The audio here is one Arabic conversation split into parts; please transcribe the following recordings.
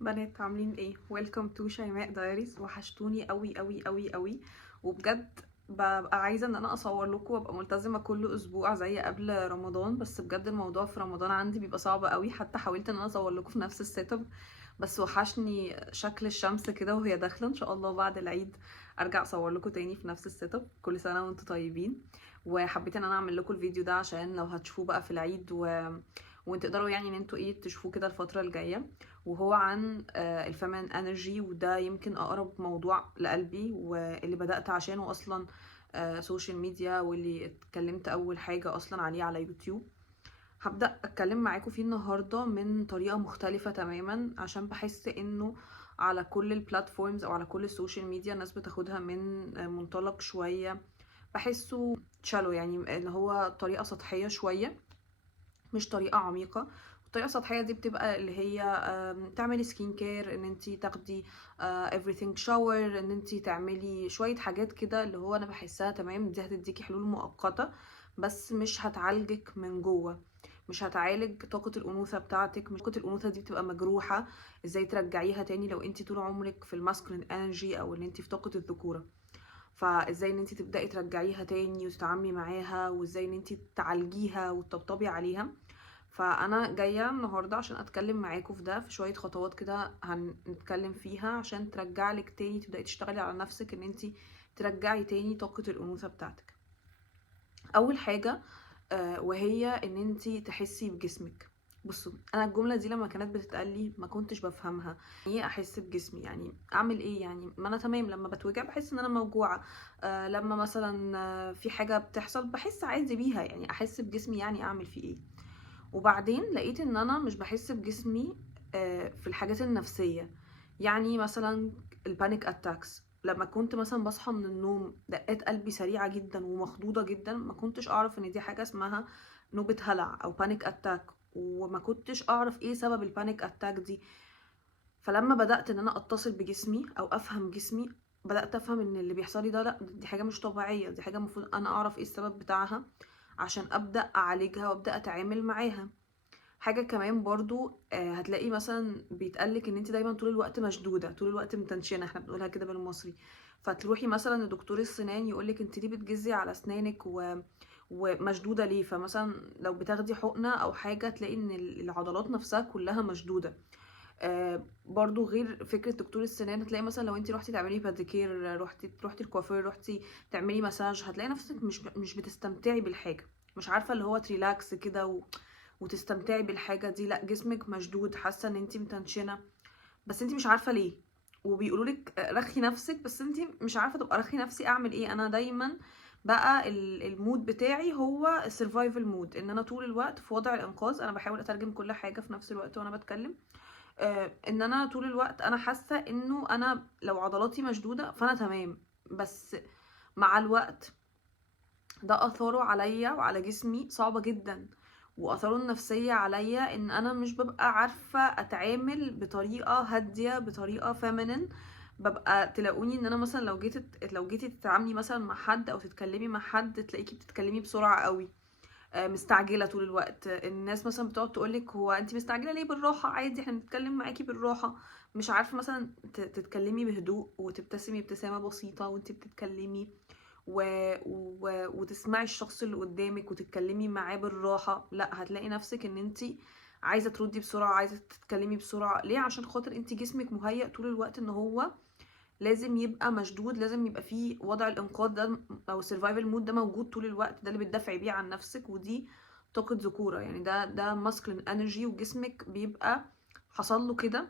بنات عاملين ايه؟ ويلكم تو شيماء دايريز. وحشتوني قوي قوي قوي قوي. وبجد ببقى عايزه ان انا اصور لكم وابقى ملتزمه كل اسبوع زي قبل رمضان، بس بجد الموضوع في رمضان عندي بيبقى صعب قوي. حتى حاولت ان انا اصور لكم في نفس السيت اب، بس وحشني شكل الشمس كده وهي داخله. ان شاء الله بعد العيد ارجع اصور لكم تاني في نفس السيت اب. كل سنه وانتم طيبين. وحبيت ان انا اعمل لكم الفيديو ده عشان لو هتشوفوه بقى في العيد وتقدروا يعني ان انتوا ايه تشوفوه كده الفتره الجايه. وهو عن الفيمين انرجي، وده يمكن اقرب موضوع لقلبي واللي بدأت عشانه اصلا سوشيال ميديا، واللي اتكلمت اول حاجة اصلا عليه على يوتيوب. هبدأ اتكلم معاكم فيه النهاردة من طريقة مختلفة تماما، عشان بحس انه على كل البلاتفورمز او على كل السوشيال ميديا الناس بتاخدها من منطلق شوية بحسه شالو، يعني اللي هو طريقة سطحية شوية، مش طريقة عميقة. الطريقة السطحية دي بتبقى اللي هي تعملي سكين كير، ان انتي تاخدي everything shower، ان انتي تعملي شوية حاجات كده اللي هو انا بحسها تمام. دي هتديكي حلول مؤقتة بس مش هتعالجك من جوه، مش هتعالج طاقة الأنوثة بتاعتك. مش طاقة الأنوثة دي بتبقى مجروحة، ازاي ترجعيها تاني لو انتي طول عمرك في الماسكولين انرجي او ان انتي في طاقة الذكورة؟ فازاي ان انتي تبدأي ترجعيها تاني وتتعاملي معاها، وازاي ان انتي تعالجيها وتطبطبي عليها. فانا جايه النهارده عشان اتكلم معاكم في ده، في شويه خطوات كده هنتكلم فيها عشان ترجعلك تاني، تبداي تشتغلي على نفسك ان انتي ترجعي تاني طاقه الانوثه بتاعتك. اول حاجه وهي ان انتي تحسي بجسمك. بصوا، انا الجمله دي لما كانت بتتقال لي ما كنتش بفهمها. يعني ايه احس بجسمي؟ يعني اعمل ايه؟ يعني ما انا تمام لما بتوجع بحس ان انا موجوعه. لما مثلا في حاجه بتحصل بحس عادي بيها. يعني احس بجسمي يعني اعمل فيه ايه؟ وبعدين لقيت ان انا مش بحس بجسمي في الحاجات النفسية. يعني مثلا البانيك اتاكس، لما كنت مثلا بصحى من النوم دقات قلبي سريعة جدا ومخضوضة جدا، ما كنتش اعرف ان دي حاجة اسمها نوبة هلع او بانيك اتاك، وما كنتش اعرف ايه سبب البانيك اتاك دي. فلما بدأت ان انا اتصل بجسمي او افهم جسمي، بدأت افهم ان اللي بيحصل لي ده لا، دي حاجة مش طبيعية، دي حاجة المفروض انا اعرف ايه السبب بتاعها عشان ابدأ اعالجها وابدأ اتعامل معاها. حاجة كمان برضو هتلاقي مثلا بيتقالك ان انت دايما طول الوقت مشدودة، طول الوقت متنشنة، احنا بنقولها كده بالمصري. فتروحي مثلا لدكتور السنان يقولك انت ليه بتجزي على اسنانك ومشدودة ليه. فمثلا لو بتاخدي حقنة او حاجة تلاقي ان العضلات نفسها كلها مشدودة. برضو غير فكرة دكتور السنان، هتلاقي مثلا لو انت روحتي تعملي باديكير، روحتي الكوافير، روحتي تعملي مساج، هتلاقي نفسك مش بتستمتعي بالحاجة، مش عارفة اللي هو تريلاكس كده وتستمتعي بالحاجة دي. لا، جسمك مشدود، حاسة ان انت متنشنة بس انت مش عارفة ليه. وبيقولولك رخي نفسك، بس انت مش عارفة تبقى رخي نفسي اعمل ايه. انا دايما بقى المود بتاعي هو السرفايفل مود، ان انا طول الوقت في وضع الانقاذ. انا بحاول اترجم كل حاجة في نفس الوقت وانا بتكلم. ان انا طول الوقت انا حاسه انه انا لو عضلاتي مشدوده فانا تمام، بس مع الوقت ده اثاره عليا وعلى جسمي صعبه جدا. واثاره النفسيه عليا ان انا مش ببقى عارفه اتعامل بطريقه هاديه، بطريقه فيمينين. ببقى تلاقوني ان انا مثلا لو جيتي تتعاملي مثلا مع حد او تتكلمي مع حد، تلاقيكي بتتكلمي بسرعه قوي، مستعجله طول الوقت. الناس مثلا بتقعد تقولك هو انت مستعجله ليه؟ بالراحه عادي، احنا بنتكلم معاكي بالراحه. مش عارفه مثلا تتكلمي بهدوء وتبتسمي ابتسامه بسيطه وانت بتتكلمي و... وتسمعي الشخص اللي قدامك وتتكلمي معاه بالراحه. لا، هتلاقي نفسك ان انت عايزه تردي بسرعه، عايزه تتكلمي بسرعه. ليه؟ عشان خاطر انت جسمك مهيأ طول الوقت ان هو لازم يبقى مشدود، لازم يبقى فيه وضع الانقاذ ده او السرفايفل مود ده موجود طول الوقت. ده اللي بتدافعي بيه عن نفسك، ودي طاقة ذكورة. يعني ده ماسكلين انرجي، وجسمك بيبقى حصل له كده.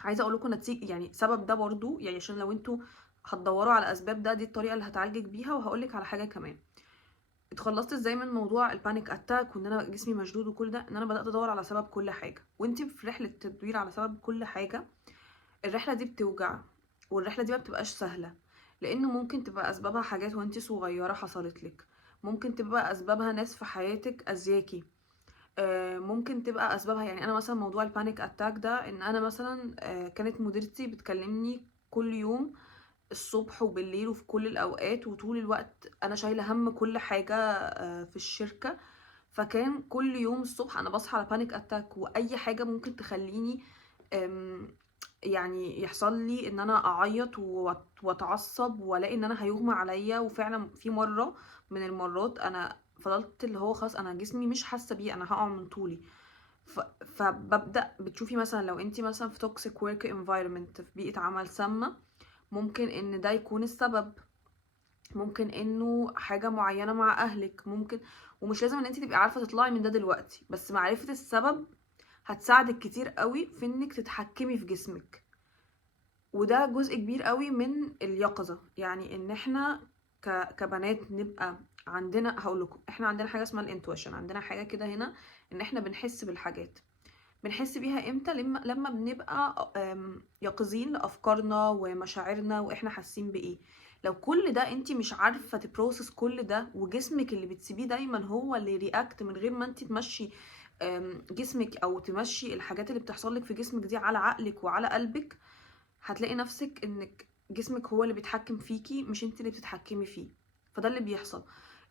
عايزه اقول لكم نتيجه، يعني سبب ده برضو، يعني عشان لو انتوا هتدوروا على اسباب ده، دي الطريقه اللي هتعالجك بيها. وهقول لك على حاجه كمان. اتخلصت ازاي من موضوع البانيك اتاك وان انا جسمي مشدود وكل ده؟ ان انا بدات ادور على سبب كل حاجه. وانتي في رحله تدوير على سبب كل حاجه، الرحلة دي بتوجع، والرحلة دي ما بتبقاش سهلة. لأنه ممكن تبقى أسبابها حاجات وانتي صغيرة حصلت لك، ممكن تبقى أسبابها ناس في حياتك أذياكي. ممكن تبقى أسبابها، يعني أنا مثلا موضوع البانيك أتاك ده، إن أنا مثلا كانت مديرتي بتكلمني كل يوم الصبح وبالليل وفي كل الأوقات، وطول الوقت أنا شايلة هم كل حاجة في الشركة. فكان كل يوم الصبح أنا بصحى على بانيك أتاك، وأي حاجة ممكن تخليني يعني يحصل لي ان انا اعيط واتعصب والاقي ان انا هيغمى عليا. وفعلا في مره من المرات انا فضلت اللي هو خلاص انا جسمي مش حاسه بيه، انا هقع من طولي. فببدا بتشوفي مثلا لو انت مثلا في توكسيك ورك انفايرمنت، في بيئه عمل سامه، ممكن ان ده يكون السبب. ممكن انه حاجه معينه مع اهلك، ممكن. ومش لازم ان انت تبقي عارفه تطلعي من ده دلوقتي، بس معرفه السبب هتساعدك كتير قوي في انك تتحكمي في جسمك. وده جزء كبير قوي من اليقظة. يعني ان احنا كبنات نبقى عندنا، هقول لكم احنا عندنا حاجة اسمها الانتويشن، عندنا حاجة كده هنا ان احنا بنحس بالحاجات. بنحس بيها امتى؟ لما بنبقى يقظين لافكارنا ومشاعرنا واحنا حاسين بايه. لو كل ده انت مش عارفة تبروسس كل ده، وجسمك اللي بتسيبيه دايما هو اللي رياكت من غير ما انت تمشي جسمك او تمشي الحاجات اللي بتحصل لك في جسمك دي على عقلك وعلى قلبك، هتلاقي نفسك انك جسمك هو اللي بيتحكم فيكي مش انت اللي بتتحكمي فيه. فده اللي بيحصل.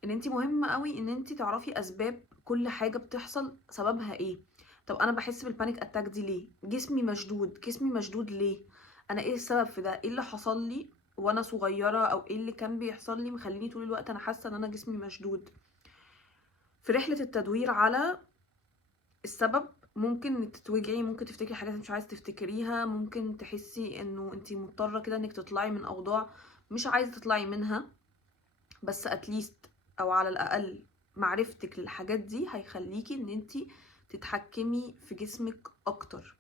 ان انت مهم قوي ان انت تعرفي اسباب كل حاجه بتحصل سببها ايه. طب انا بحس بالبانيك اتاك دي ليه؟ جسمي مشدود ليه؟ انا ايه السبب في ده؟ ايه اللي حصل لي وانا صغيره؟ او ايه اللي كان بيحصل لي مخليني طول الوقت انا حاسه ان انا جسمي مشدود؟ في رحله التدوير على السبب ممكن انك تتوجعي، ممكن تفتكري حاجات مش عايزه تفتكريها، ممكن تحسي انه انتي مضطره كده انك تطلعي من اوضاع مش عايزه تطلعي منها. بس اتليست او على الاقل معرفتك للحاجات دي هيخليكي ان انتي تتحكمي في جسمك اكتر.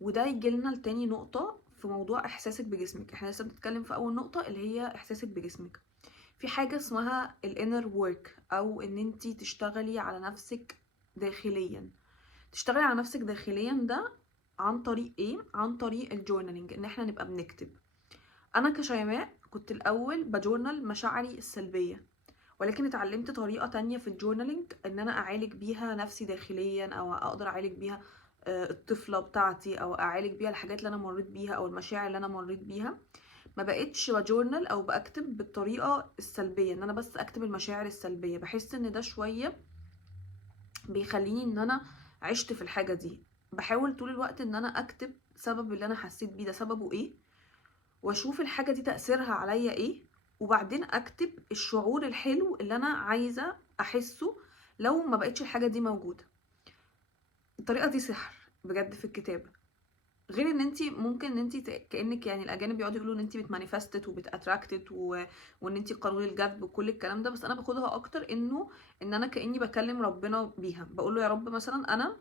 وده يجيلنا لتاني نقطه في موضوع احساسك بجسمك. احنا لسه بنتكلم في اول نقطه اللي هي احساسك بجسمك. في حاجه اسمها الانر وورك، او ان انتي تشتغلي على نفسك داخليا. تشتغلي على نفسك داخليا ده عن طريق ايه؟ عن طريق الجورنالينج، ان احنا نبقى بنكتب. انا كشيماء كنت الاول بجورنال مشاعري السلبية، ولكن اتعلمت طريقة تانية في الجورنالينج ان انا اعالج بيها نفسي داخليا، او اقدر اعالج بيها الطفلة بتاعتي، او اعالج بيها الحاجات اللي انا مريت بيها او المشاعر اللي انا مريت بيها. ما بقتش بجورنال او بكتب بالطريقة السلبية، ان انا بس اكتب المشاعر السلبية. بحس ان ده شوية بيخليني ان انا عشت في الحاجة دي. بحاول طول الوقت ان انا اكتب سبب اللي انا حسيت بيه ده سببه ايه، واشوف الحاجة دي تأثيرها عليا ايه، وبعدين اكتب الشعور الحلو اللي انا عايزة احسه لو ما بقتش الحاجة دي موجودة. الطريقة دي سحر بجد في الكتابة. غير ان انت ممكن ان انت كانك، يعني الاجانب بيقعدوا يقولوا ان انت بتمانيفستت وبتاتراكتت وان انت قانون الجذب وكل الكلام ده، بس انا باخدها اكتر انه ان انا كاني بكلم ربنا بيها. بقول له يا رب مثلا انا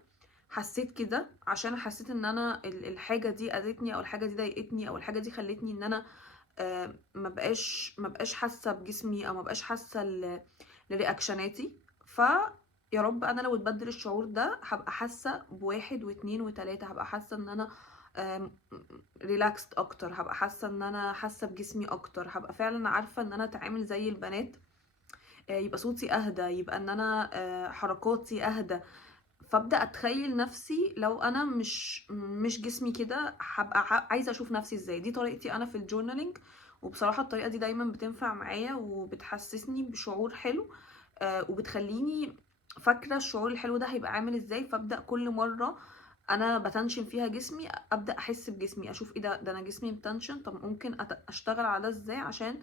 حسيت كده عشان حسيت ان انا الحاجه دي اذتني، او الحاجه دي ضايقتني، او الحاجه دي خلتني ان انا ما بقاش حاسه بجسمي، او ما بقاش حاسه لرياكشناتي. ف يا رب انا لو اتبدل الشعور ده هبقى حاسه بواحد واتنين وتلاته، هبقى حاسه ان انا ريلاكست اكتر، هبقى حاسه ان انا حاسه بجسمي اكتر، هبقى فعلا عارفه ان انا اتعامل زي البنات. يبقى صوتي اهدى، يبقى ان انا حركاتي اهدى. فابدا اتخيل نفسي لو انا مش جسمي كده، هبقى عايزه اشوف نفسي ازاي. دي طريقتي انا في الجورنالينج، وبصراحه الطريقه دي دايما بتنفع معايا وبتحسسني بشعور حلو. وبتخليني فاكره الشعور الحلو ده هيبقى عامل ازاي. فابدا كل مره انا بتنشن فيها جسمي ابدا احس بجسمي، اشوف ايه ده انا جسمي متنشن، طب ممكن اشتغل على ده ازاي عشان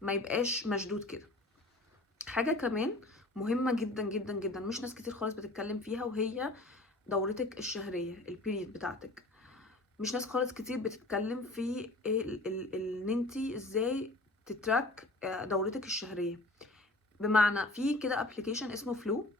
ما يبقاش مشدود كده. حاجه كمان مهمه جدا جدا جدا مش ناس كتير خالص بتتكلم فيها، وهي دورتك الشهريه، البيريد بتاعتك. مش ناس خالص كتير بتتكلم في ان انتي ازاي تتراك دورتك الشهريه. بمعنى في كده ابلكيشن اسمه فلو،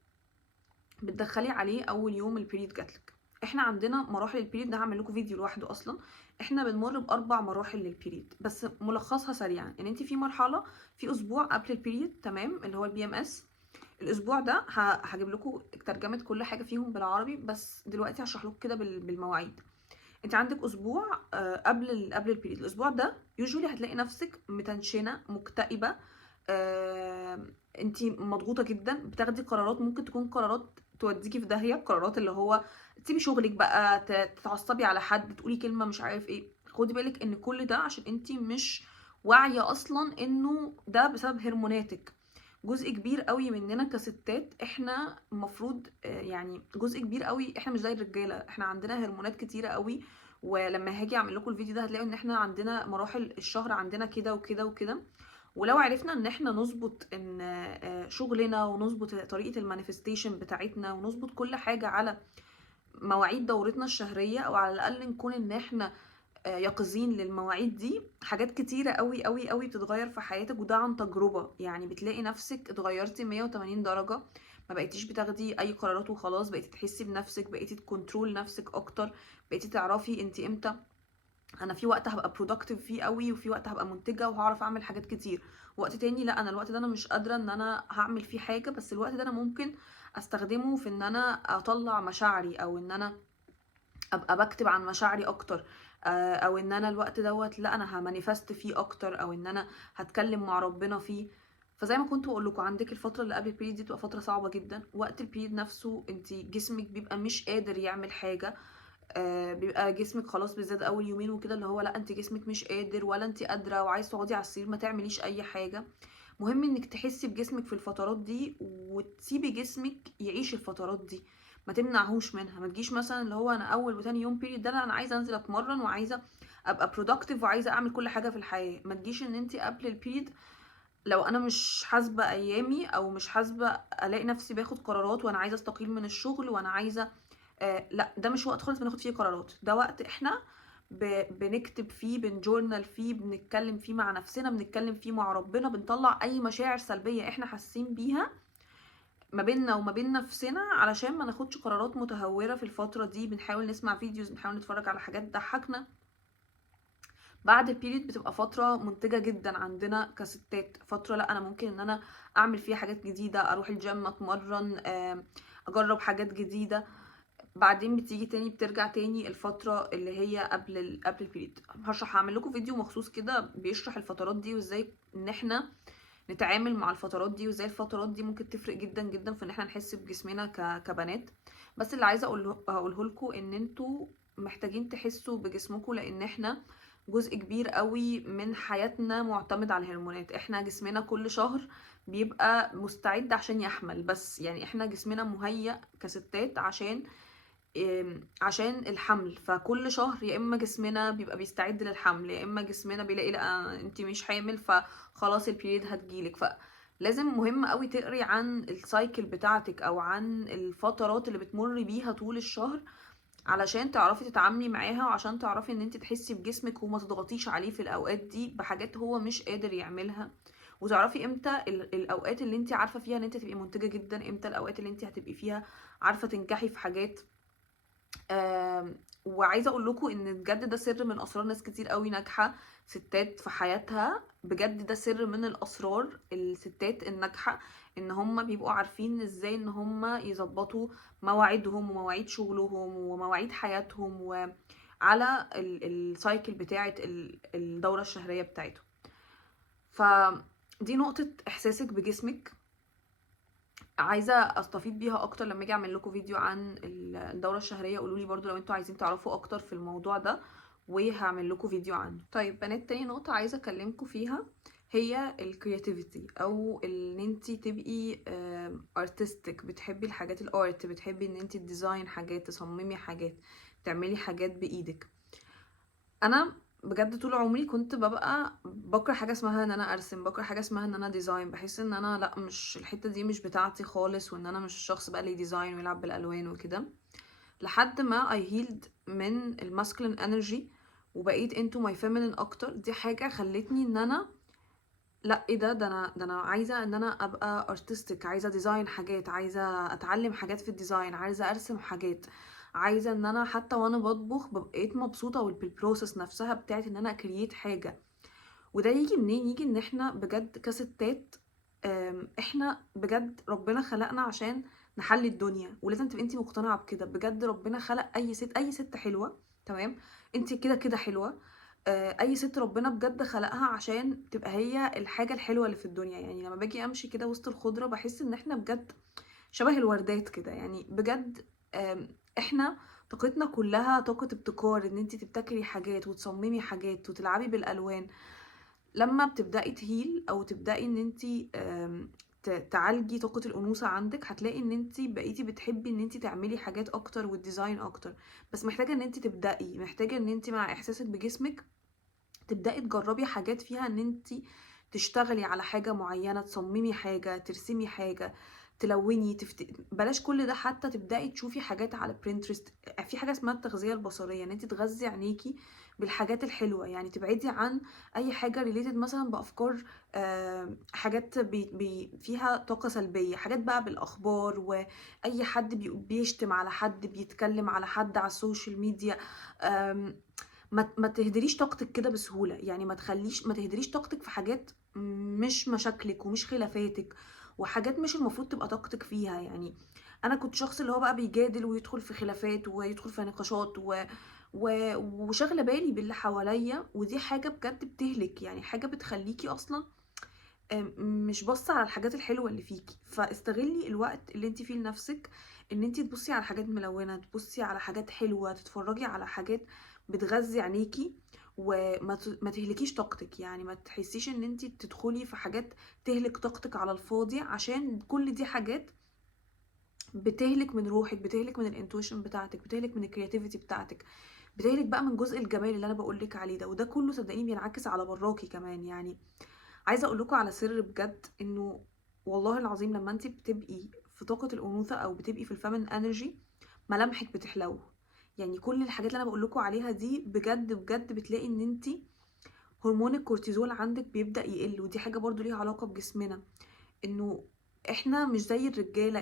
بتدخلي عليه اول يوم البيريد جاتلك. احنا عندنا مراحل البيريد ده، هعمل لكم فيديو لوحده اصلا. احنا بنمر باربع مراحل للبيريد، بس ملخصها سريعا ان انت في مرحله في اسبوع قبل البيريد، تمام، اللي هو البي ام اس. الاسبوع ده هجيب لكم ترجمه كل حاجه فيهم بالعربي، بس دلوقتي هشرح لكم كده بالمواعيد. انت عندك اسبوع قبل البيريد. الاسبوع ده يوجولي هتلاقي نفسك متنشنه مكتئبه، انت مضغوطه جدا، بتاخدي قرارات ممكن تكون قرارات توديكي في داهيه، قرارات اللي هو تسيبي شغلك بقى، تتعصبي على حد، تقولي كلمه مش عارف ايه. خدي بالك ان كل ده عشان انت مش واعيه اصلا انه ده بسبب هرموناتك. جزء كبير قوي مننا كستات احنا المفروض يعني جزء كبير قوي احنا مش زي الرجاله، احنا عندنا هرمونات كتيره قوي ولما هاجي اعمل لكم الفيديو ده هتلاقوا ان احنا عندنا مراحل الشهر عندنا كده وكده وكده. ولو عرفنا ان احنا نظبط ان شغلنا ونظبط طريقة المانيفستيشن بتاعتنا ونظبط كل حاجة على مواعيد دورتنا الشهرية، او على الاقل نكون ان احنا يقظين للمواعيد دي، حاجات كتيرة قوي قوي قوي بتتغير في حياتك. وده عن تجربة، يعني بتلاقي نفسك اتغيرتي 180 درجة. ما بقيتيش بتاخدي اي قرارات وخلاص، بقيتي تحسي بنفسك، بقيتي تكنترول نفسك اكتر، بقيتي تعرفي انت امتى انا في وقت هبقى productive فيه قوي، وفي وقت هبقى منتجة وهعرف اعمل حاجات كتير. وقت تاني لا، انا الوقت ده انا مش قادرة ان انا هعمل فيه حاجة، بس الوقت ده انا ممكن استخدمه في ان انا اطلع مشاعري، او ان انا ابقى بكتب عن مشاعري اكتر، او ان انا الوقت دوت لا انا همانيفست فيه اكتر، او ان انا هتكلم مع ربنا فيه. فزي ما كنت بقول لكم، عندك الفتره اللي قبل البريد دي بتبقى فتره صعبه جدا. وقت البريد نفسه انت جسمك بيبقى مش قادر يعمل حاجه، بيبقى جسمك خلاص، بالذات اول يومين وكده، اللي هو لا انت جسمك مش قادر ولا انت قادره وعايز تقعدي على السرير ما تعمليش اي حاجه. مهم انك تحسي بجسمك في الفترات دي، وتسيبي جسمك يعيش الفترات دي، ما تمنعهوش منها. ما تجيش مثلا اللي هو انا اول وتاني يوم بيريد ده انا عايزه انزل اتمرن وعايزه ابقى productive وعايزه اعمل كل حاجه في الحياه. ما تجيش ان انت قبل البيريد لو انا مش حاسبه ايامي، او مش حاسبه، الاقي نفسي باخد قرارات وانا عايزه استقيل من الشغل وانا عايزه لا، ده مش وقت خالص بناخد فيه قرارات. ده وقت احنا بنكتب فيه، بنجورنال فيه، بنتكلم فيه مع نفسنا، بنتكلم فيه مع ربنا، بنطلع اي مشاعر سلبية احنا حاسين بيها ما بيننا وما بين نفسنا، علشان ما ناخدش قرارات متهورة في الفترة دي. بنحاول نسمع فيديوز، بنحاول نتفرج على حاجات تضحكنا. بعد البيريد بتبقى فترة منتجة جدا عندنا كستات، فترة لا انا ممكن ان انا اعمل فيها حاجات جديدة، اروح الجيم، اتمرن، اجرب حاجات جديدة. بعدين بتيجي تاني، بترجع تاني الفترة اللي هي قبل البريد. هعمل لكم فيديو مخصوص كده بيشرح الفترات دي، وازاي ان احنا نتعامل مع الفترات دي، وازاي الفترات دي ممكن تفرق جدا جدا في ان احنا نحس بجسمنا كبنات. بس اللي عايزه هقوله لكم ان انتوا محتاجين تحسوا بجسمكم، لان احنا جزء كبير قوي من حياتنا معتمد على الهرمونات. احنا جسمنا كل شهر بيبقى مستعد عشان يحمل، بس يعني احنا جسمنا مهيأ كستات عشان الحمل. فكل شهر يا اما جسمنا بيبقى بيستعد للحمل، يا اما جسمنا بيلاقي لا انت مش حامل فخلاص البيريد هتجيلك. فلازم مهم قوي تقري عن السايكل بتاعتك، او عن الفترات اللي بتمر بيها طول الشهر، علشان تعرفي تتعاملي معاها، وعشان تعرفي ان انت تحسي بجسمك وما تضغطيش عليه في الاوقات دي بحاجات هو مش قادر يعملها. وتعرفي امتى الاوقات اللي انت عارفه فيها ان انت تبقي منتجه جدا، امتى الاوقات اللي انت هتبقي فيها عارفه تنجحي في حاجات. وعايزه اقول لكم ان بجد ده سر من اسرار ناس كتير قوي ناجحه ستات في حياتها. بجد ده سر من الاسرار الستات الناجحه، ان هم بيبقوا عارفين ازاي ان هم يظبطوا مواعيدهم ومواعيد شغلهم ومواعيد حياتهم، وعلى السايكل بتاعه الدوره الشهريه بتاعتهم. فدي نقطه احساسك بجسمك، عايزه استفيد بيها اكتر لما اجي اعمل لكم فيديو عن الدوره الشهريه. قولوا لي برضو لو انتوا عايزين تعرفوا اكتر في الموضوع ده، وهعمل لكم فيديو عنه. طيب بنات، تاني نقطه عايزه اكلمكم فيها هي الكرياتيفيتي، او ان انت تبقي ارتستيك، بتحبي الحاجات الارت، بتحبي ان انت تديزاين حاجات، تصممي حاجات، تعملي حاجات بايدك. انا بجد طول عمري كنت ببقى بكره حاجه اسمها ان انا ارسم، بكره حاجه اسمها ان انا ديزاين. بحس ان انا لا، مش الحته دي مش بتاعتي خالص، وان انا مش شخص بقى لي ديزاين ويلعب بالالوان وكده. لحد ما I healed من الماسكلين انرجي وبقيت into my feminine اكتر. دي حاجه خلتني ان انا لا، ايه ده انا عايزه ان انا ابقى ارتستيك، عايزه ديزاين حاجات، عايزه اتعلم حاجات في الديزاين، عايزه ارسم حاجات، عايزه ان انا حتى وانا بطبخ ببقيت مبسوطه بالبروسيس نفسها بتاعت ان انا اكرييت حاجه. وده يجي منين؟ يجي ان احنا بجد كستات، احنا بجد ربنا خلقنا عشان نحلي الدنيا، ولازم تبقي انتي مقتنعه بكده. بجد ربنا خلق اي ست، اي ست حلوه، تمام؟ انتي كده كده حلوه. اي ست ربنا بجد خلقها عشان تبقى هي الحاجه الحلوه اللي في الدنيا. يعني لما باجي امشي كده وسط الخضره بحس ان احنا بجد شبه الوردات كده، يعني بجد. احنا طاقتنا كلها طاقه ابتكار، ان انتي تبتكري حاجات وتصممي حاجات وتلعبي بالالوان. لما بتبدأي تهيل او تبدأي ان انتي تعالجي طاقة الأنوثة عندك، هتلاقي ان انت بقيتي بتحبي ان انت تعملي حاجات اكتر والديزاين اكتر. بس محتاجة ان انت تبدأي، محتاجة ان انت مع احساسك بجسمك تبدأي تجربي حاجات فيها ان انت تشتغلي على حاجة معينة، تصممي حاجة، ترسمي حاجة، تلوني، بلاش كل ده، حتى تبدأي تشوفي حاجات على برينترست. في حاجة اسمها التغذية البصرية، ان انت تغذي عينيكي بالحاجات الحلوة، يعني تبعدي عن اي حاجة ريليتد مثلا بأفكار، حاجات فيها طاقة سلبية، حاجات بقى بالأخبار، وأي حد بيشتم على حد، بيتكلم على حد على السوشيال ميديا. ما تهدريش طاقتك كده بسهولة، يعني ما تهدريش طاقتك في حاجات مش مشاكلك ومش خلافاتك، وحاجات مش المفروض تبقى طاقتك فيها. يعني انا كنت شخص اللي هو بقى بيجادل ويدخل في خلافات ويدخل في نقاشات وشغله بالي باللي حواليا، ودي حاجة بجد بتهلك، يعني حاجة بتخليكي اصلا مش باصه على الحاجات الحلوه اللي فيكي. فاستغلي الوقت اللي انت فيه لنفسك، ان انت تبصي على حاجات ملونه، تبصي على حاجات حلوه، تتفرجي على حاجات بتغذي عينيكي، ما تهلكيش طاقتك. يعني ما تحسيش ان انت تدخلي في حاجات تهلك طاقتك على الفاضي، عشان كل دي حاجات بتهلك من روحك، بتهلك من الانتويشن بتاعتك، بتهلك من الكرياتيفيتي بتاعتك، بتهلك بقى من جزء الجمال اللي انا بقولك عليه ده. وده كله صدقيني بينعكس على براكي كمان. يعني عايزه اقول لكم على سر بجد، انه والله العظيم لما انت بتبقي في طاقه الانوثه او بتبقي في الفيمن انرجي، ملامحك بتحلو. يعني كل الحاجات اللي انا بقول لكم عليها دي بجد بجد بتلاقي ان انت هرمون الكورتيزول عندك بيبدا يقل. ودي حاجه برضو ليها علاقه بجسمنا، انه احنا مش زي الرجاله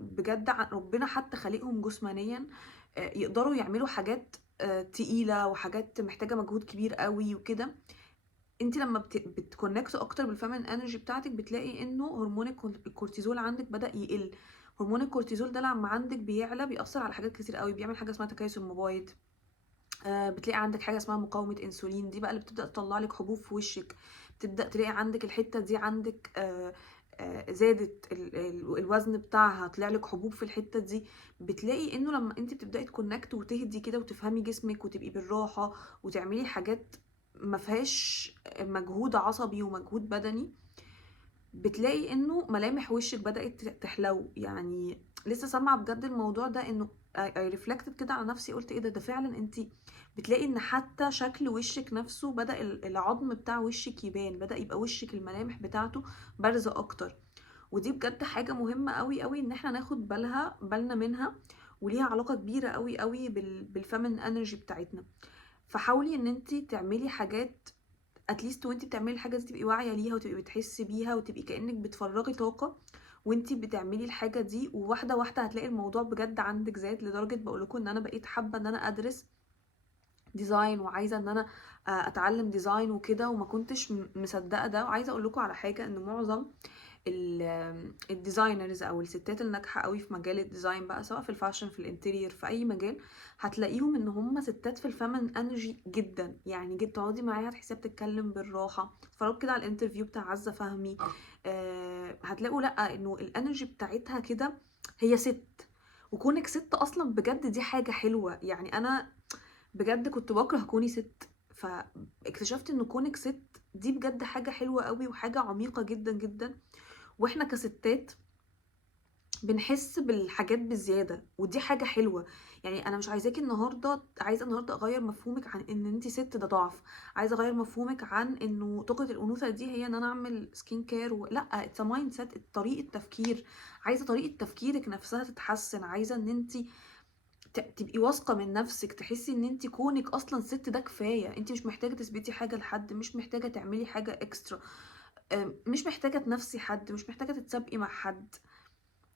بجد، ربنا حتى خالقهم جسمانيا يقدروا يعملوا حاجات تقيله وحاجات محتاجه مجهود كبير قوي وكده. انت لما بتكونكت اكتر بالفيمين انرجي بتاعتك، بتلاقي انه هرمون الكورتيزول عندك بدأ يقل. هرمون الكورتيزول ده لما عندك بيعلى بيأثر على حاجات كتير قوي، بيعمل حاجه اسمها تكيس المبايض. بتلاقي عندك حاجه اسمها مقاومه انسولين، دي بقى اللي بتبدأ تطلع لك حبوب في وشك. بتبدأ تلاقي عندك الحته دي عندك زادت الوزن بتاعها، طلع لك حبوب في الحته دي. بتلاقي انه لما انت بتبداي تكونكت وتهدي كده وتفهمي جسمك وتبقي بالراحه وتعملي حاجات ما فيهاش مجهود عصبي ومجهود بدني، بتلاقي انه ملامح وشك بدأت تحلو. يعني لسه سامعه بجد الموضوع ده، انه اي ريفلكتد كده على نفسي، قلت ايه ده فعلا انت بتلاقي ان حتى شكل وشك نفسه بدأ العظم بتاع وشك يبان، بدأ يبقى وشك الملامح بتاعته بارزه اكتر. ودي بجد حاجه مهمه قوي قوي ان احنا ناخد بالنا منها، وليها علاقه كبيره قوي قوي بالفيمن انرجي بتاعتنا. فحاولي ان انت تعملي حاجات اتليست، وانت بتعملي الحاجه دي تبقي واعيه ليها وتبقي بتحسي بيها وتبقي كانك بتفرغي طاقه وانت بتعملي الحاجه دي. وواحده واحده هتلاقي الموضوع بجد عندك زاد، لدرجه بقولكم ان انا بقيت حابه ان انا ادرس ديزاين، وعايزه ان انا اتعلم ديزاين وكده، وما كنتش مصدقه ده. وعايزه اقول لكم على حاجه، ان معظم الديزاينرز او الستات الناجحه قوي في مجال الديزاين بقى، سواء في الفاشن، في الانتيرير، في اي مجال، هتلاقيهم ان هم ستات في الفيمن انرجي جدا. يعني جيت تقعدي معاها تحسيها بتتكلم بالراحه. اتفرجوا كده على الانترفيو بتاع عزه فهمي، هتلاقوا لا انه الانرجي بتاعتها كده، هي ست. وكونك ست اصلا بجد دي حاجه حلوه. يعني انا بجد كنت بكره كوني ست، فاكتشفت ان كونك ست دي بجد حاجه حلوه قوي وحاجه عميقه جدا جدا. واحنا كستات بنحس بالحاجات بزياده، ودي حاجه حلوه. يعني انا مش عايزاكي النهارده، عايزه النهارده اغير مفهومك عن ان انت ست ده ضعف. عايزه اغير مفهومك عن انه طاقه الانوثه دي هي ان انا اعمل سكين كير لا، اتس مايند سيت، طريقه تفكير. عايزه طريقه تفكيرك نفسها تتحسن، عايزه ان انت تبقي واثقه من نفسك، تحسي ان انت كونك اصلا ست ده كفايه. انت مش محتاجه تثبتي حاجه لحد، مش محتاجه تعملي حاجه اكسترا، مش محتاجه تنافسي حد، مش محتاجه تتسابقي مع حد.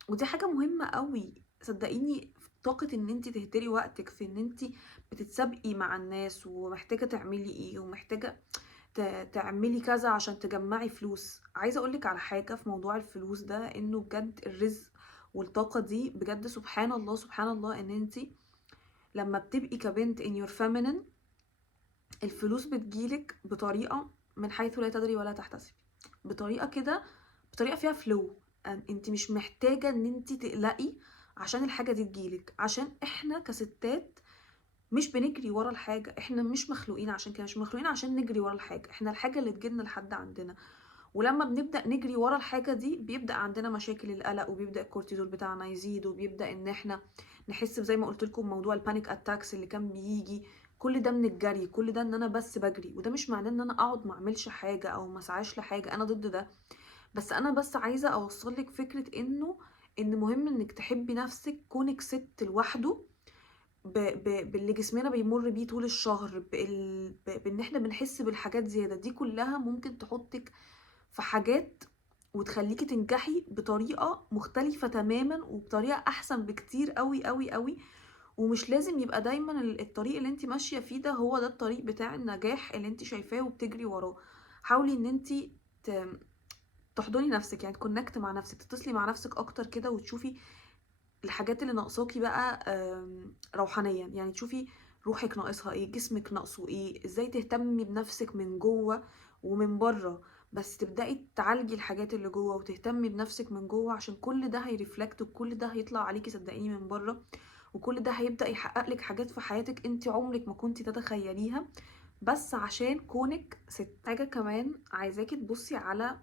ودي حاجة مهمة قوي صدقيني. طاقة ان انت تهدري وقتك في ان انت بتتسابقي مع الناس، ومحتاجة تعملي ايه، ومحتاجة تعملي كذا عشان تجمعي فلوس. عايزة اقولك على حاجة في موضوع الفلوس ده، انه بجد الرزق والطاقة دي بجد سبحان الله سبحان الله، ان انت لما بتبقي كبنت in your feminine، الفلوس بتجيلك بطريقة من حيث لا تدري ولا تحتسبي، بطريقة كده، بطريقة فيها فلو. انت مش محتاجة ان انت تقلقي عشان الحاجة دي تجيلك، عشان احنا كستات مش بنجري ورا الحاجة. احنا مش مخلوقين عشان كده، مش مخلوقين عشان نجري ورا الحاجة، احنا الحاجة اللي تجيلنا لحد عندنا. ولما بنبدأ نجري ورا الحاجة دي بيبدأ عندنا مشاكل القلق، وبيبدأ الكورتيزول بتاعنا يزيد، وبيبدأ ان احنا نحس زي ما قلت لكم موضوع البانيك اتاكس اللي كان بيجي. كل ده من الجري، كل ده ان انا بس بجري. وده مش معناه ان انا اقعد ما اعملش حاجة او ما اسعاش لحاجة، انا ضد ده. بس انا بس عايزة اوصل لك فكرة ان مهم انك تحبي نفسك. كونك ست لوحده باللي جسمنا بيمر بيه طول الشهر، بان احنا بنحس بالحاجات زيادة دي كلها، ممكن تحطك في حاجات وتخليكي تنجحي بطريقة مختلفة تماما، وبطريقة احسن بكتير قوي قوي قوي. ومش لازم يبقى دايما الطريق اللي انت ماشية فيه ده هو ده الطريق بتاع النجاح اللي انت شايفاه وبتجري وراه. حاولي ان انت تحضني نفسك، يعني تكونكت مع نفسك، تتصلي مع نفسك اكتر كده، وتشوفي الحاجات اللي ناقصاكي بقى روحانيا. يعني تشوفي روحك ناقصها ايه، جسمك ناقصه ايه، ازاي تهتمي بنفسك من جوه ومن بره. بس تبدأي تعالجي الحاجات اللي جوه وتهتمي بنفسك من جوه، عشان كل ده هيرفلكت، وكل ده هيطلع عليكي صدقيني من بره. وكل ده هيبدأ يحقق لك حاجات في حياتك انت عمرك ما كنتي تتخيليها، بس عشان كونك ست. حاجة كمان عايزاكي تبصي على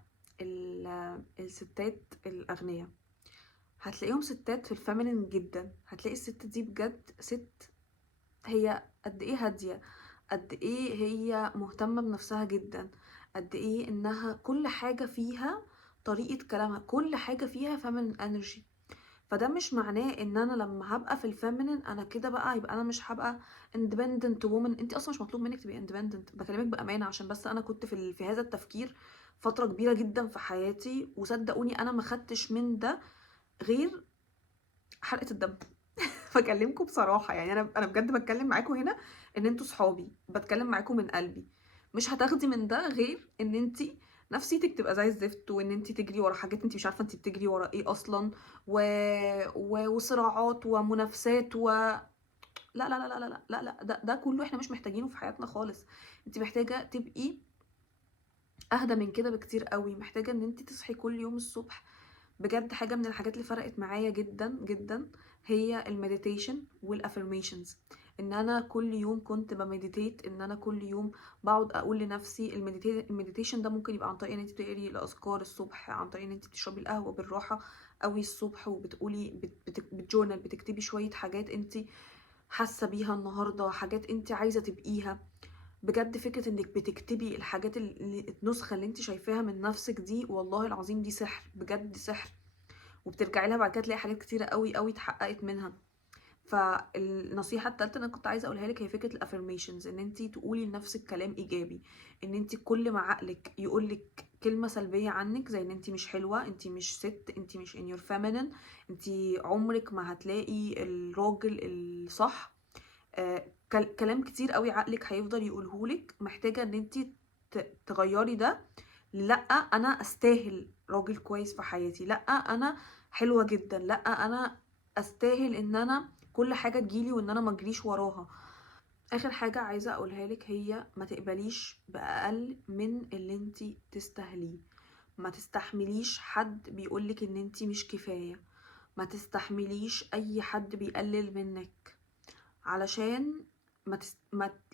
الستات الأغنياء. هتلاقيهم ستات في الفيمينين جدا. هتلاقي الست دي بجد ست، هي قد ايه هادية، قد ايه هي مهتمة بنفسها جدا، قد ايه انها كل حاجة فيها طريقة كلامها، كل حاجة فيها feminine energy. فده مش معناه ان انا لما هبقى في الفيمينين انا كده بقى يبقى انا مش هبقى independent woman. انت اصلا مش مطلوب منك تبقي independent، بكلمك بامانه، عشان بس انا كنت في هذا التفكير فتره كبيره جدا في حياتي، وصدقوني انا ما خدتش من ده غير حرقة الدم. بكلمكم بصراحة، يعني أنا بجد بتكلم معاكم هنا إن انتوا صحابي، بتكلم معاكم من قلبي. مش هتاخدي من ده غير إن انتي نفسيتك تبقى زي الزفت، وإن انتي تجري ورا حاجات انتي مش عارفة انتي بتجري ورا ايه أصلا، و... وصراعات ومنافسات لا لا لا لا لا لا لا، ده كله احنا مش محتاجينه في حياتنا خالص. انتي محتاجة تبقي أهدى من كده بكتير قوي. محتاجة إن انتي تصحي كل يوم الصبح. بجد حاجة من الحاجات اللي فرقت معايا جدا جدا هي المديتيشن والافرميشنز. ان انا كل يوم كنت بمديتيت، ان انا كل يوم بقعد اقول لنفسي المديتيشن ده ممكن يبقى عن طريق ان انت بتقري الاذكار الصبح، عن طريق ان انت بتشربي القهوة بالراحة قوي الصبح، وبتقولي بتجورنال، بتكتبي شوية حاجات انت حاسة بيها النهاردة، حاجات انت عايزة تبقيها. بجد فكرة انك بتكتبي الحاجات النسخة اللي انت شايفاها من نفسك دي، والله العظيم دي سحر، بجد سحر. وبترجعي لها بعد كده تلاقي حاجات كتيرة قوي قوي اتحققت منها. فالنصيحة التالتة اللي انا كنت عايزة اقولها لك هي فكرة الافرميشنز، ان انت تقولي لنفسك كلام ايجابي. ان انت كل ما عقلك يقولك كلمة سلبية عنك، زي ان انت مش حلوة، انت مش ست، انت مش in your feminine، انت عمرك ما هتلاقي الراجل الصح. كلام كتير قوي عقلك هيفضل يقولهولك. محتاجة ان انت تغيري ده. لا انا استاهل راجل كويس في حياتي، لا انا حلوة جدا، لا انا استاهل ان انا كل حاجة تجيلي وان انا ما اجريش وراها. اخر حاجة عايزة اقولها لك هي ما تقبليش باقل من اللي انتي تستاهليه. ما تستحمليش حد بيقولك ان انتي مش كفاية. ما تستحمليش اي حد بيقلل منك. علشان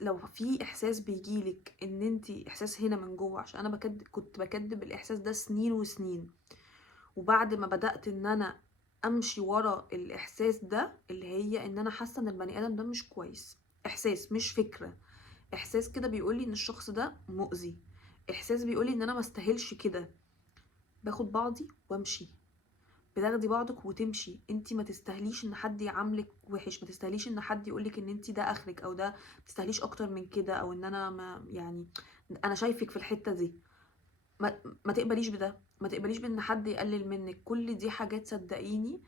لو في احساس بيجيلك ان انتي احساس هنا من جوه، عشان انا كنت بكدب الاحساس ده سنين وسنين. وبعد ما بدأت ان انا امشي ورا الاحساس ده، اللي هي ان انا حاسه ان البني ادم ده مش كويس، احساس مش فكره، احساس كده بيقولي ان الشخص ده مؤذي، احساس بيقولي ان انا ما استاهلش كده، باخد بعضي وامشي. بتاخدي بعضك وتمشي. انتي ما تستاهليش ان حد يعاملك وحش، ما تستاهليش ان حد يقولك ان انتي ده اخرك، او ده ما تستاهليش اكتر من كده، او ان انا ما يعني انا شايفك في الحته دي. ما تقبليش بده، ما تقبليش بان حد يقلل منك. كل دي حاجات صدقيني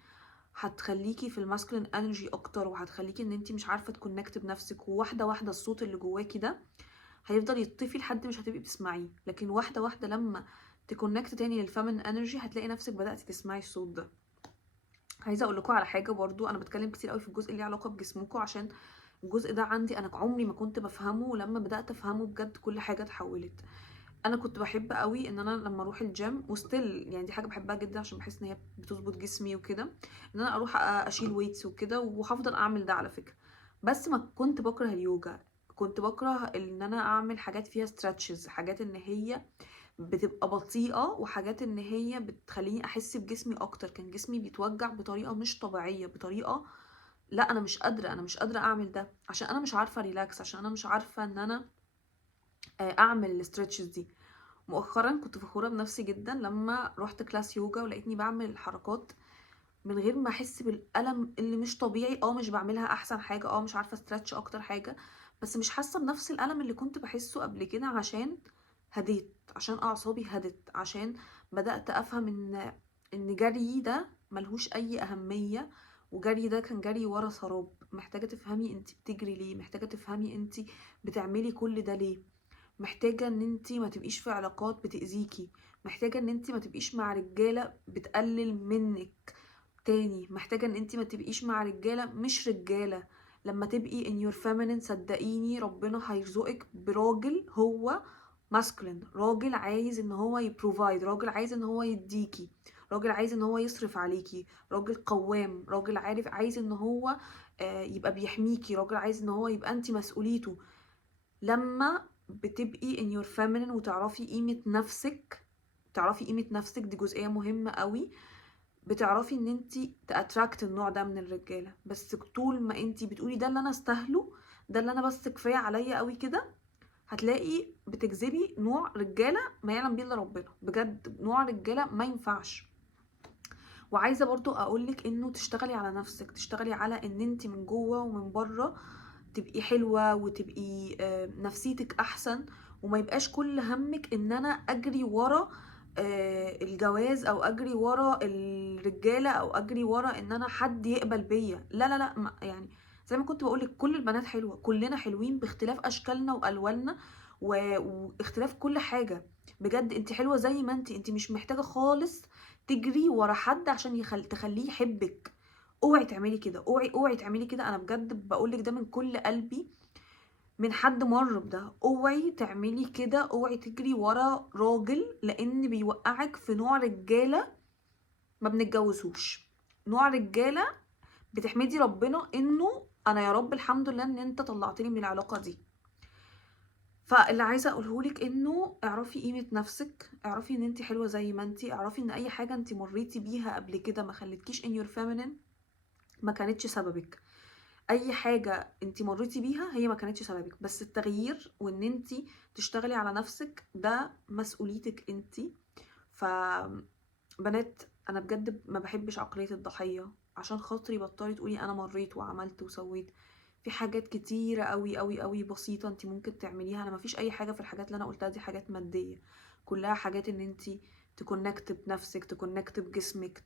هتخليكي في الماسكلين انرجي اكتر، وهتخليكي ان انتي مش عارفه تكونكت بنفسك. وواحده واحده الصوت اللي جواكي ده هيفضل يطفي لحد مش هتبقي بتسمعيه، لكن واحده واحده لما تكونكت تاني للفيمين انرجي هتلاقي نفسك بدأتي تسمعي الصوت ده. عايزه اقول لكم على حاجه برضو، انا بتكلم كتير قوي في الجزء اللي ليه علاقه بجسمكم، عشان الجزء ده عندي انا عمري ما كنت بفهمه، ولما بدأت افهمه بجد كل حاجه اتحولت. انا كنت بحب قوي ان انا لما اروح الجيم، وستيل يعني دي حاجه بحبها جدا عشان بحس ان هي بتظبط جسمي وكده، ان انا اروح اشيل ويتس وكده، وهفضل اعمل ده على فكره. بس ما كنت بكره اليوجا. كنت بكره ان انا اعمل حاجات فيها ستريتشز، حاجات ان هي بتبقى بطيئة، وحاجات ان هي بتخليني احس بجسمي اكتر. كان جسمي بيتوجع بطريقة مش طبيعية، بطريقة لا انا مش قادرة اعمل ده، عشان انا مش عارفة ريلاكس، عشان انا مش عارفة ان انا اعمل الاسترتشز دي. مؤخرا كنت فخورة بنفسي جدا لما رحت كلاس يوجا ولقيتني بعمل الحركات من غير ما احس بالالم اللي مش طبيعي. مش بعملها احسن حاجة، مش عارفة استرتش اكتر حاجة، بس مش حاسة بنفس الالم اللي كنت بحسه قبل كده، عشان هديت، عشان اعصابي هدت، عشان بدأت افهم ان جري ده ملهوش اي اهمية، وجري ده كان جري ورا سراب. محتاجة تفهمي انت بتجري ليه، محتاجة تفهمي انت بتعملي كل ده ليه، محتاجة ان انتي ما تبقيش في علاقات بتأذيكي، محتاجة ان انتي ما تبقيش مع رجالة بتقلل منك تاني، محتاجة ان انتي ما تبقيش مع رجالة مش رجالة. لما تبقي in your feminine صدقيني ربنا هيرزقك براجل هو masculine، راجل عايز ان هو يبروفايد، راجل عايز ان هو يديكي، راجل عايز ان هو يصرف عليكي، راجل قوام، راجل عايز ان هو يبقى بيحميكي، راجل عايز ان هو يبقى انتي مسؤوليته. لما بتبقي in your feminine وتعرفي قيمة نفسك، تعرفي قيمة نفسك، دي جزئية مهمة قوي. بتعرفي ان انتي تاتراكت النوع ده من الرجالة. بس طول ما انتي بتقولي ده اللي انا استاهله، ده اللي انا بس كفاية عليا قوي كده، هتلاقي بتجذبي نوع رجالة ما يعلم بيه الا ربنا. بجد نوع رجالة ما ينفعش. وعايزة برضو اقولك انه تشتغلي على نفسك، تشتغلي على ان انتي من جوه ومن بره تبقي حلوة، وتبقي نفسيتك احسن، وما يبقاش كل همك ان انا اجري ورا الجواز، او اجري ورا الرجالة، او اجري ورا ان انا حد يقبل بيا. لا لا لا، يعني زي ما كنت بقولك كل البنات حلوة، كلنا حلوين باختلاف اشكالنا والواننا واختلاف كل حاجة. بجد انت حلوة زي ما انت مش محتاجة خالص تجري ورا حد عشان تخليه يحبك. اوعي تعملي كده، اوعي تعملي كده. انا بجد بقولك ده من كل قلبي، من حد مر بده. اوعي تعملي كده، اوعي تجري ورا راجل، لان بيوقعك في نوع رجاله ما بنتجوزوش، نوع رجاله بتحمدي ربنا انه انا يا رب الحمد لله ان انت طلعتني من العلاقه دي. فاللي عايزه اقولهولك انه اعرفي قيمه نفسك، اعرفي ان انت حلوه زي ما انت، اعرفي ان اي حاجه انت مريتي بيها قبل كده ما خلتكيش in your feminine ما كانتش سببك. اي حاجة انت مريتي بيها هي ما كانتش سببك، بس التغيير وان انت تشتغلي على نفسك ده مسؤوليتك انت. فبنات انا بجد ما بحبش عقلية الضحية، عشان خاطري بطلي تقولي انا مريت وعملت وسويت. في حاجات كتيرة قوي قوي قوي بسيطة انت ممكن تعمليها. انا ما فيش اي حاجة في الحاجات اللي انا قلتها دي حاجات مادية، كلها حاجات ان انت تكونكت بنفسك، تكونكت بجسمك،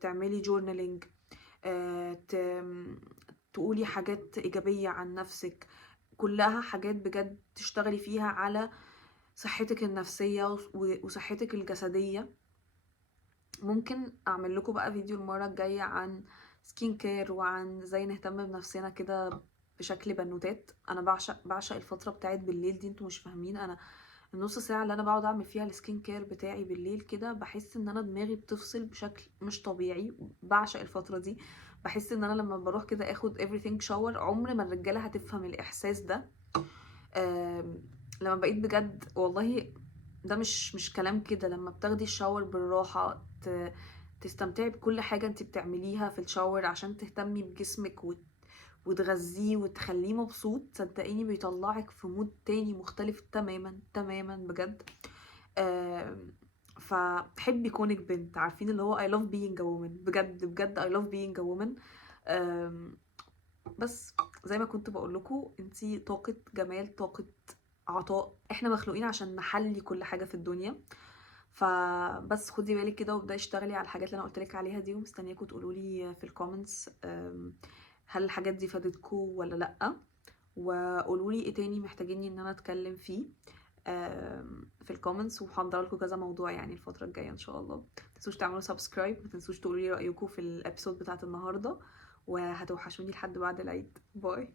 تعملي جورنالينج، تقولي حاجات إيجابية عن نفسك. كلها حاجات بجد تشتغلي فيها على صحتك النفسية وصحتك الجسدية. ممكن أعمل لكم بقى فيديو المرة الجاية عن سكين كير، وعن ازاي نهتم بنفسنا كده بشكل بنوتات. أنا بعشق الفترة بتاعت بالليل دي، انتوا مش فاهمين. أنا النص ساعة اللي أنا بقعد أعمل فيها السكين كير بتاعي بالليل كده، بحس إن أنا دماغي بتفصل بشكل مش طبيعي. بعشق الفترة دي. بحس إن أنا لما بروح كده أخد everything shower، عمر ما الرجالة هتفهم الإحساس ده. لما بقيت بجد والله، ده مش كلام كده، لما بتاخدي الشاور بالراحة تستمتعي بكل حاجة انت بتعمليها في الشاور عشان تهتمي بجسمك وتغذيه وتخليه مبسوط، صدقيني بيطلعك في مود تاني مختلف تماما تماما بجد. فحبي كونك بنت، عارفين اللي هو I love being a woman. بجد بجد I love being a woman. بس زي ما كنت بقول لكم، انتي طاقة جمال، طاقة عطاء، احنا مخلوقين عشان نحلي كل حاجة في الدنيا. فبس خدي بالك كده وابداي اشتغلي على الحاجات اللي انا قلتلك عليها دي، ومستنياكم تقولوا لي في الكومنتس هل الحاجات دي فادتكم ولا لا، وقولوا لي ايه تاني محتاجيني ان انا اتكلم فيه في الكومنتس. وهحضر لكم كذا موضوع يعني الفترة الجاية ان شاء الله. متنسوش تعملوا سبسكرايب، متنسوش تقولوا لي رأيكم في الابيسود بتاعت النهاردة، وهتوحشوني لحد بعد العيد. باي.